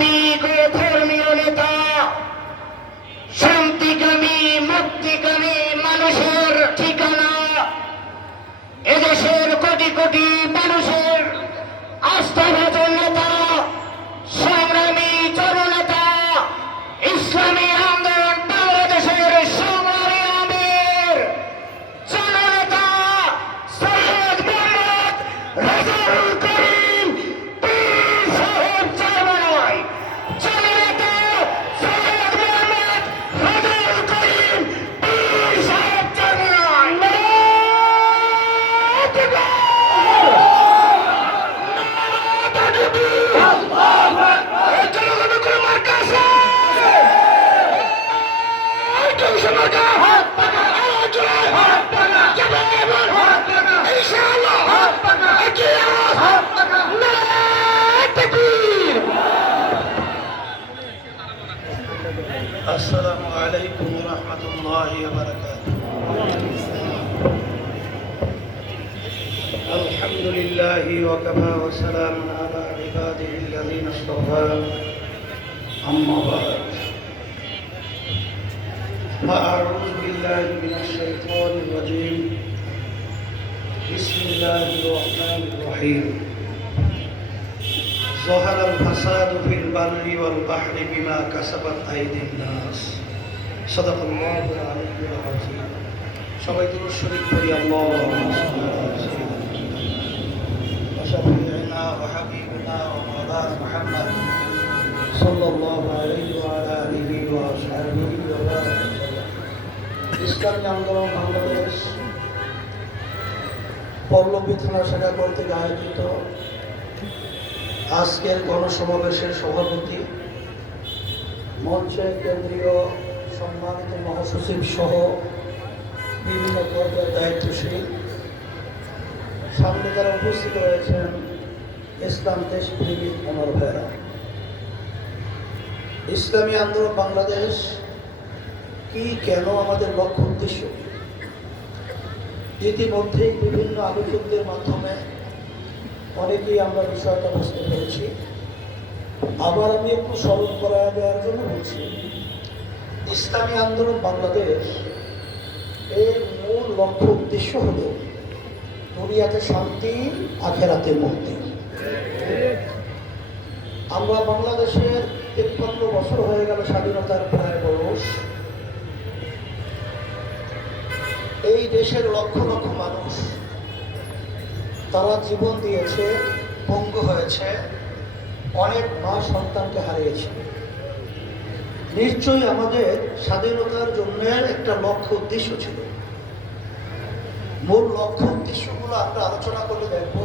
রাজনৈতিক ও ধর্মীয় নেতা শান্তিকামী মুক্তিকামী মানুষের ঠিকানা। এদেশের কোটি কোটি মানুষের আস্থাভাজন لله وكفى وسلام على عباده الذين اصطفى أما بعد فأعوذ بالله من الشيطان الرجيم بسم الله الرحمن الرحيم ظهر الفساد في البر والبحر بما كسبت أيدي الناس صدق الله العلي العظيم সবাই দুরূদ শরীফ পড়ি আল্লাহুম্মা সাল্লি আলা সাইয়্যিদিনা وشفيعنا وحبيبنا ومولانا محمد صلى الله عليه وعلى آله وأصحابه وبارك وسلم ইসলামী আন্দোলন বাংলাদেশ পল্লবী থানা শাখা কর্তৃক আয়োজিত আজকের গণসমাবেশের সভাপতি মঞ্চের কেন্দ্রীয় সম্মানিত মহাসচিব সহ বিভিন্ন পর্যায়ের দায়িত্বশীল সামনে যারা উপস্থিত রয়েছেন, ইসলাম দেশ দেশপ্রেমিক অমর ভাইরা ইসলামী আন্দোলন বাংলাদেশ কি কেন আমাদের লক্ষ্য উদ্দেশ্য? ইতিমধ্যেই বিভিন্ন আলোচকদের মাধ্যমে অনেকেই আমরা বিষয়টা বুঝতে পেরেছি। আবার আমি একটু স্মরণ করা দেওয়ার জন্য বলছি, ইসলামী আন্দোলন বাংলাদেশ এর মূল লক্ষ্য উদ্দেশ্য হল দুনিয়াতে শান্তি, আখেরাতে মুক্তি। আমরা বাংলাদেশের তেপ্পান্ন বছর হয়ে গেল স্বাধীনতার প্রায় বয়স। এই দেশের লক্ষ লক্ষ মানুষ, তারা জীবন দিয়েছে, পঙ্গু হয়েছে, অনেক মা সন্তানকে হারিয়েছে। নিশ্চয়ই আমাদের স্বাধীনতার জন্য একটা লক্ষ্য উদ্দেশ্য ছিল। মূল লক্ষ্য, উদ্দেশ্যগুলো আমরা আলোচনা করলে দেখব।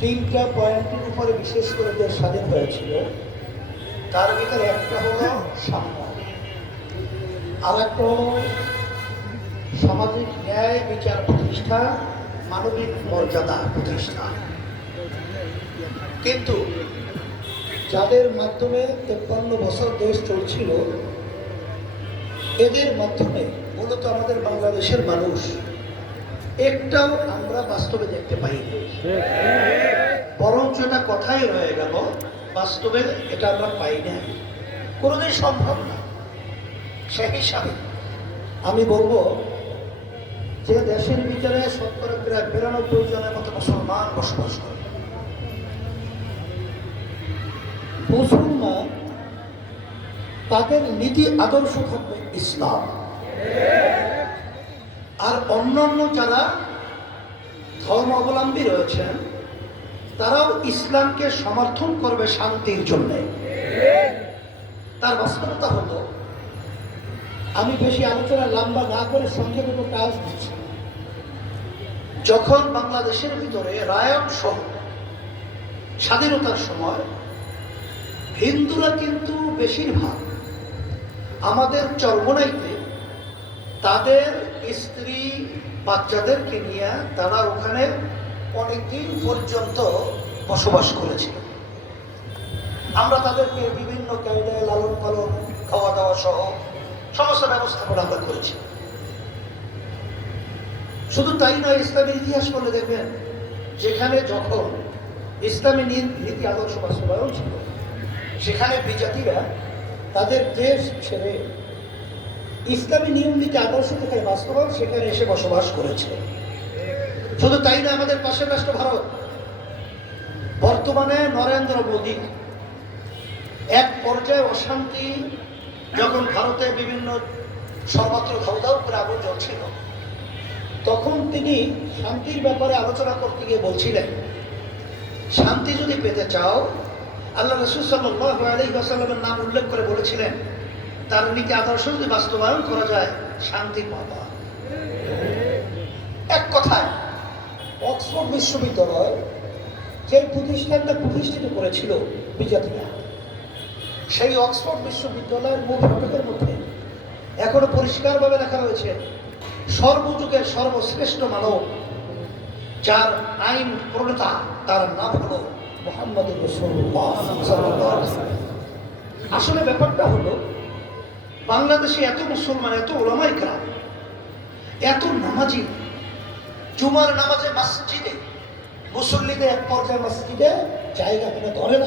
তিনটা পয়েন্টের উপরে বিশেষ করে দেশ স্বাধীন হয়েছিল। তার ভিতরে একটা হলো সাম্য আর একটা হলো সামাজিক ন্যায় বিচার প্রতিষ্ঠা, মানবিক মর্যাদা প্রতিষ্ঠা। কিন্তু যাদের মাধ্যমে তেপ্পান্ন বছর দেশ চলছিল, এদের মাধ্যমে মূলত আমাদের বাংলাদেশের মানুষ একটাও আমরা বাস্তবে দেখতে পাইনি। বরঞ্চ এটা কথাই রয়ে গেল, বাস্তবে এটা আমরা পাই না কোনোদিন সম্ভব না। সে হিসাবে আমি বলব যে দেশের ভিতরে শতকরা প্রায় বিরানব্বই জনের মতো মুসলমান বসবাস করে। মুসলমান তাদের নীতি, আদর্শ থাকবে ইসলাম। আর অন্যান্য যারা ধর্ম অবলম্বী রয়েছেন, তারাও ইসলামকে সমর্থন করবে শান্তির জন্য। তার বাস্তবতা হলো, আমি বেশি আলোচনা লম্বা না করে সংক্ষেপে কাজ দিচ্ছি। যখন বাংলাদেশের ভিতরে রায়ন সহ স্বাধীনতার সময়, হিন্দুরা কিন্তু বেশিরভাগ আমাদের চর্মনাইতে তাদের স্ত্রী বাচ্চাদেরকে নিয়ে তারা ওখানে অনেকদিন পর্যন্ত বসবাস করেছিল। আমরা তাদেরকে বিভিন্ন কায়দায় লালন পালন খাওয়া দাওয়া সহ সমস্ত ব্যবস্থাপনা আমরা করেছি। শুধু তাই নয়, ইসলামের ইতিহাস বলে দেখবেন, যেখানে যখন ইসলামী নীতি আদর্শ বাস্তবায়ন ছিল, সেখানে বিজাতিরা তাদের দেশ ছেড়ে ইসলামী নিয়ম নীতি আদর্শ থেকে বাস্তবায়ন? সেখানে এসে বসবাস করেছে। শুধু তাই না, আমাদের পাশের রাষ্ট্র ভারত। বর্তমানে নরেন্দ্র মোদী এক পর্যায়ে অশান্তি যখন ভারতে বিভিন্ন সর্বত্র খাওয়া করে আগুন জ্বলছিল, তখন তিনি শান্তির ব্যাপারে আলোচনা করতে গিয়ে বলছিলেন, শান্তি যদি পেতে চাও, আল্লাহ রসুল সাল্লাহ আলহিহাসাল্লামের নাম উল্লেখ করে বলেছিলেন তার নীতি আদর্শ যদি বাস্তবায়ন করা যায়, শান্তির পাবা এক কথায়, অক্সফোর্ড বিশ্ববিদ্যালয় যে প্রতিষ্ঠানটা প্রতিষ্ঠিত করেছিল বিজাতিরা, সেই অক্সফোর্ড বিশ্ববিদ্যালয়ের মূল ফটকের মধ্যে এখনও পরিষ্কারভাবে লেখা রয়েছে, সর্বযুগের সর্বশ্রেষ্ঠ মানব, যার আইন প্রণেতা, তার নাম হলো মোহাম্মদ। আসলে ব্যাপারটা হলো বাংলাদেশে এত মুসলমান, এত ওলামাই গ্রাম এত নামাজি, জুমার নামাজে মসজিদে, মুসল্লিদের এক পর্যায়ে মসজিদে জায়গা কিনে ধরে না।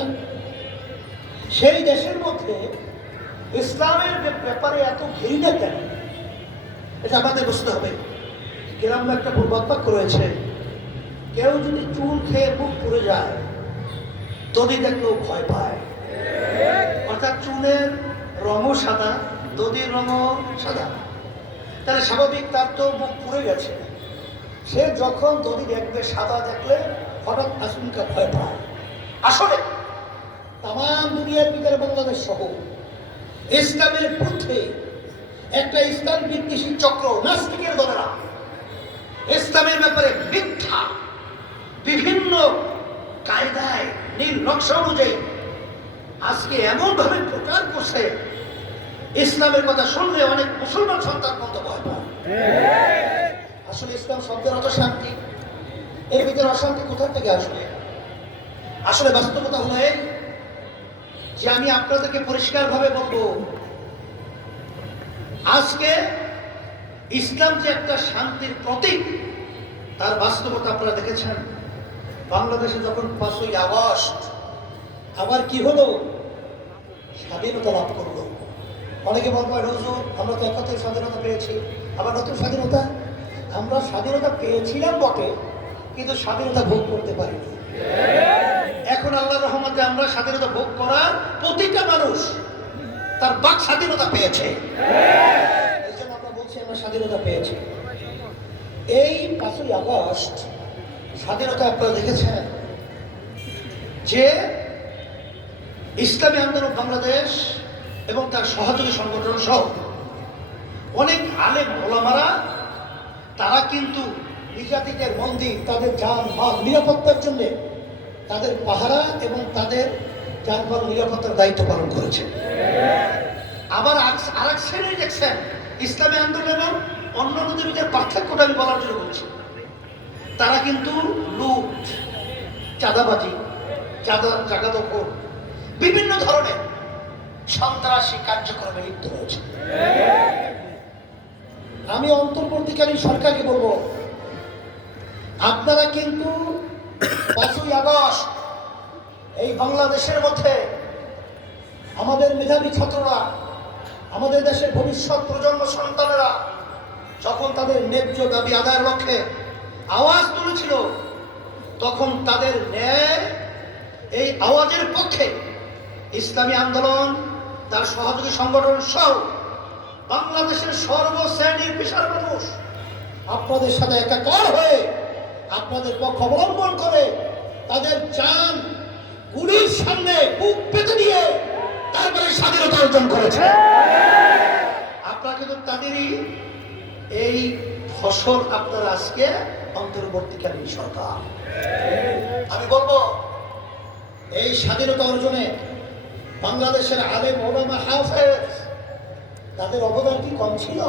সেই দেশের মধ্যে ইসলামের ব্যাপ- ব্যাপারে এত ঘৃণা কেন? এটা আমাদের বুঝতে হবে। গ্রামে একটা পূর্বাত্মাক রয়েছে। কেউ যদি চুল খেয়ে মুখ পুড়ে যায় দদি দেখলেও ভয় পায়। অর্থাৎ চুলের রঙও সাদা দদির রঙও সাদা। তাহলে স্বাভাবিক তার তো মুখ পুড়ে গেছে। সে যখন দদি দেখবে, সাদা দেখলে হঠাৎ আশঙ্কা ভয় পায়। আসলে তাম দুনিয়ার ভিতরে বাংলাদেশ সহ ইসলামের পথে একটা ইসলাম বিদ্বেষী চক্র নাস্তিকের দলেরা ইসলামের ব্যাপারে মিথ্যা, বিভিন্ন কায়দায়, নীল নকশা অনুযায়ী আজকে এমনভাবে প্রচার করছে ইসলামের কথা শুনলে অনেক মুসলমান সন্তান বন্ধ ভয় আসলে ইসলাম শব্দের অত শান্তি। এর ভিতরে অশান্তি কোথা থেকে আসবে? আসলে বাস্তবতা হলো যে আমি আপনাদেরকে পরিষ্কারভাবে বলব, আজকে ইসলাম যে একটা শান্তির প্রতীক, তার বাস্তবতা আপনারা দেখেছেন। বাংলাদেশে যখন পাঁচই আগস্ট আবার কি হলো? স্বাধীনতা লাভ করল। অনেকে বলব হুজুর আমরা তো একাত্তর স্বাধীনতা পেয়েছি। আবার নতুন স্বাধীনতা? আমরা স্বাধীনতা পেয়েছিলাম বটে, কিন্তু স্বাধীনতা ভোগ করতে পারিনি। এখন আল্লাহ রহমতে আমরা স্বাধীনতা ভোগ করার প্রতিটা মানুষ তার বাক স্বাধীনতা পেয়েছে। এই জন্য আমরা বলছি, আমরা স্বাধীনতা পেয়েছি। এই পাঁচই আগস্ট স্বাধীনতা আপনারা দেখেছেন যে ইসলামী আন্দোলন বাংলাদেশ এবং তার সহযোগী সংগঠন সহ অনেক আলেম ওলামারা, তারা কিন্তু নির্যাতিতের মন্দির তাদের যান মাল নিরাপত্তার জন্য তাদের পাহারা এবং তাদের যানবাহন নিরাপত্তার দায়িত্ব পালন করেছে। আবার আর এক শ্রেণি দেখছেন, ইসলামী আন্দোলন এবং অন্য নদীর ভিতরে পার্থক্যটা আমি বলার জন্য বলছি। তারা কিন্তু লুট, চাঁদাবাজি, চাঁদা জাগা দখল, বিভিন্ন ধরনের সন্ত্রাসী কার্যক্রমে লিপ্ত রয়েছে আমি অন্তর্বর্তীকালীন সরকারকে বলব, আপনারা কিন্তু পাঁচই আগস্ট এই বাংলাদেশের মধ্যে আমাদের মেধাবী ছাত্ররা, আমাদের দেশের ভবিষ্যৎ প্রজন্ম সন্তানেরা যখন তাদের ন্যায্য দাবি আদায়ের লক্ষ্যে আওয়াজ তুলেছিল, তখন তাদের ন্যায় এই আওয়াজের পক্ষে ইসলামী আন্দোলন তার সহযোগী সংগঠন সহ বাংলাদেশের সর্বশ্রেণীর পেশার মানুষ আপনাদের সাথে একাকার হয়ে আপনাদের পক্ষ অবলম্বন করে তাদের চান গুলির সামনে বুক পেতে দিয়ে তারপরে স্বাধীনতা অর্জন করেছে। আপনারা কিন্তু তাদেরই এই ফসল আপনার আজকে অন্তর্বর্তীকালীন সরকার। আমি বলব, এই স্বাধীনতা অর্জনে বাংলাদেশের আলেম ওলামা হাফেজ, তাদের অবদান কি কম ছিল?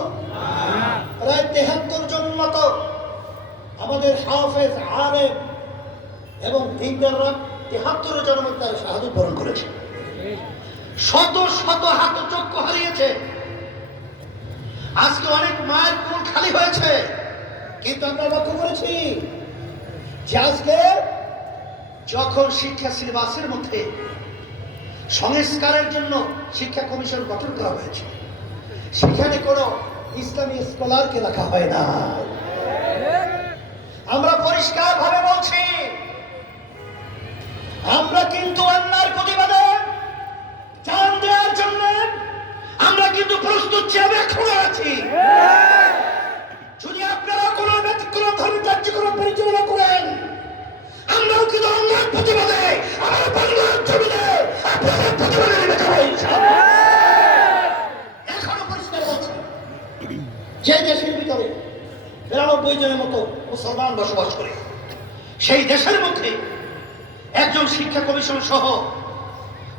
প্রায় তেহাত্তর জন মতো আমাদের হাফেজ, আলেম এবং দিনদাররা তেহাত্তর জন মতো তারা শাহাদত বরণ করেছে। শত শত হাত চক্ষু হারিয়েছে। আজকে অনেক মায়ের কোল খালি হয়েছে। কিন্তু আমরা লক্ষ্য করেছি যে আজকে যখন শিক্ষা সিলেবাসের মধ্যে সংস্কারের জন্য শিক্ষা কমিশন গঠন করা হয়েছে। সেখানে কোনো ইসলামী স্কলারকে রাখা হয় না। আমরা পরিষ্কার ভাবে বলছি, আমরা কিন্তু অন্যার প্রতিবাদে জান দেওয়ার জন্য, আমরা কিন্তু প্রস্তুত চেয়ে এখনও আছি। মুসলমান বসবাস করে। সেই দেশের মধ্যে একজন শিক্ষা কমিশন সহ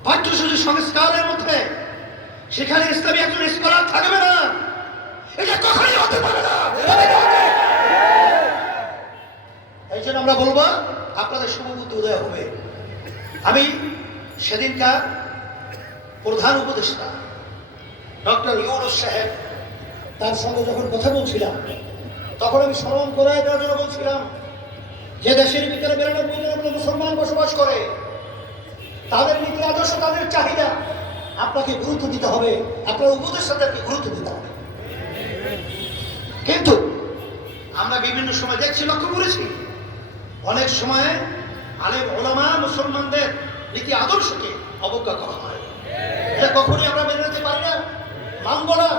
পাঠ্যসূচি সংস্কারের মধ্যে সেখানে ইসলামী একজন স্কলার থাকবে না। এটা কখনই হতে পারে না। এই জন্য আমরা বলব, আপনাদের শুভবুদ্ধি উদয় হবে। আমি সেদিনকার প্রধান উপদেষ্টা, ডক্টর ইউনুস সাহেব তার সঙ্গে যখন কথা বলছিলাম তখন আমি স্মরণ করে দেওয়ার জন্য বলছিলাম যে দেশের ভিতরে বিরানব্বই জন মতো মুসলমান বসবাস করে, তাদের নীতি আদর্শ, তাদের চাহিদা আপনাকে গুরুত্ব দিতে হবে, আপনার উপদেষ্টাদেরকে গুরুত্ব দিতে হবে। কিন্তু আমরা বিভিন্ন সময় দেখছি, লক্ষ্য করেছি, অনেক সময় আলেম ওলামা মুসলমানদের নীতি আদর্শকে অবজ্ঞা করা হয়। এটা কখনই আমরা মেনে নিতে পারি না। মানব না।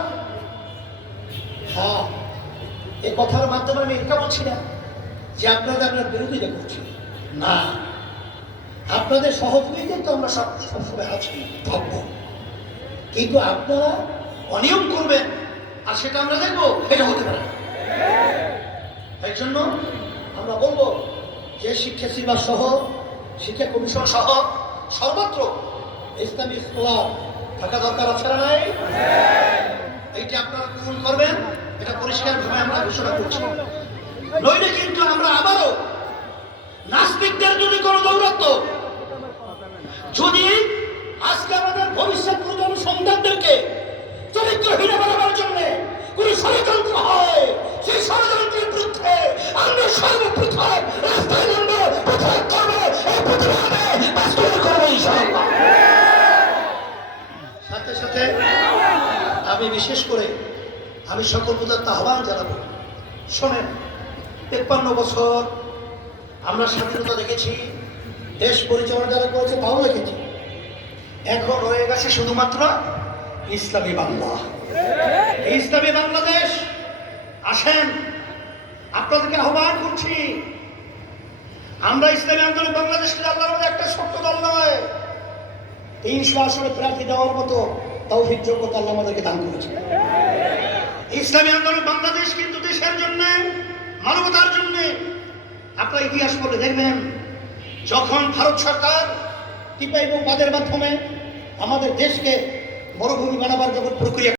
হ্যাঁ। এই কথার মাধ্যমে আমি এটা বলছি না যে আপনাদের আপনার বিরোধিতা করছি। না। আপনাদের সহযোগিতা তো আমরা সব সবসময় আছি থাকব কিন্তু আপনারা অনিয়ম করবেন, আর সেটা আমরা দেখব, এটা হতে পারে। এই জন্য আমরা বলব যে শিক্ষা সেবা সহ, শিক্ষা কমিশন সহ সর্বত্র ইসলামী স্কলার থাকা দরকার আছে না নাই? এইটা আপনারা গ্রহণ করবেন। এটা পরিষ্কার ভাবে আমরা ঘোষণা করছি। নইলে কিন্তু আমরা আবারও নাস্তিকদের যদি কোনো দৌরত্ব যদি আজকে আমাদের ভবিষ্যৎ প্রজন্ম সন্তানদেরকে চরিত্রহীন বানাবার জন্য কোন ষড়যন্ত্র হয়, সেই ষড়যন্ত্রের বিরুদ্ধে আমরা সর্বপ্রথম রাস্তায় এই বাস্তবায়ন সাথে সাথে আমি বিশেষ করে আমি সকল পদার্থ আহ্বান জানাব। শোনেন, তেপ্পান্ন বছর আমরা স্বাধীনতা দেখেছি, দেশ পরিচালনা যারা করেছে তাও দেখেছি। এখন হয়ে গেছে শুধুমাত্র ইসলামী বাংলা। ইসলামী বাংলাদেশ, আসেন, আপনাদেরকে আহ্বান করছি। আমরা ইসলামী আন্দোলন বাংলাদেশকে আল্লাহর মধ্যে একটা ছোট্ট দল নয়। তিনশো আসনে প্রার্থী দেওয়ার মতো তৌফিক যোগ্যতা আল্লাহ আমাদেরকে দান করেছে। ইসলামী আন্দোলন বাংলাদেশ কিন্তু দেশের জন্য, মানবতার জন্য। আপনার ইতিহাস পড়লে দেখবেন, যখন ভারত সরকার টিপা এবং বাদের মাধ্যমে আমাদের দেশকে মরুভূমি বানাবার যখন প্রক্রিয়া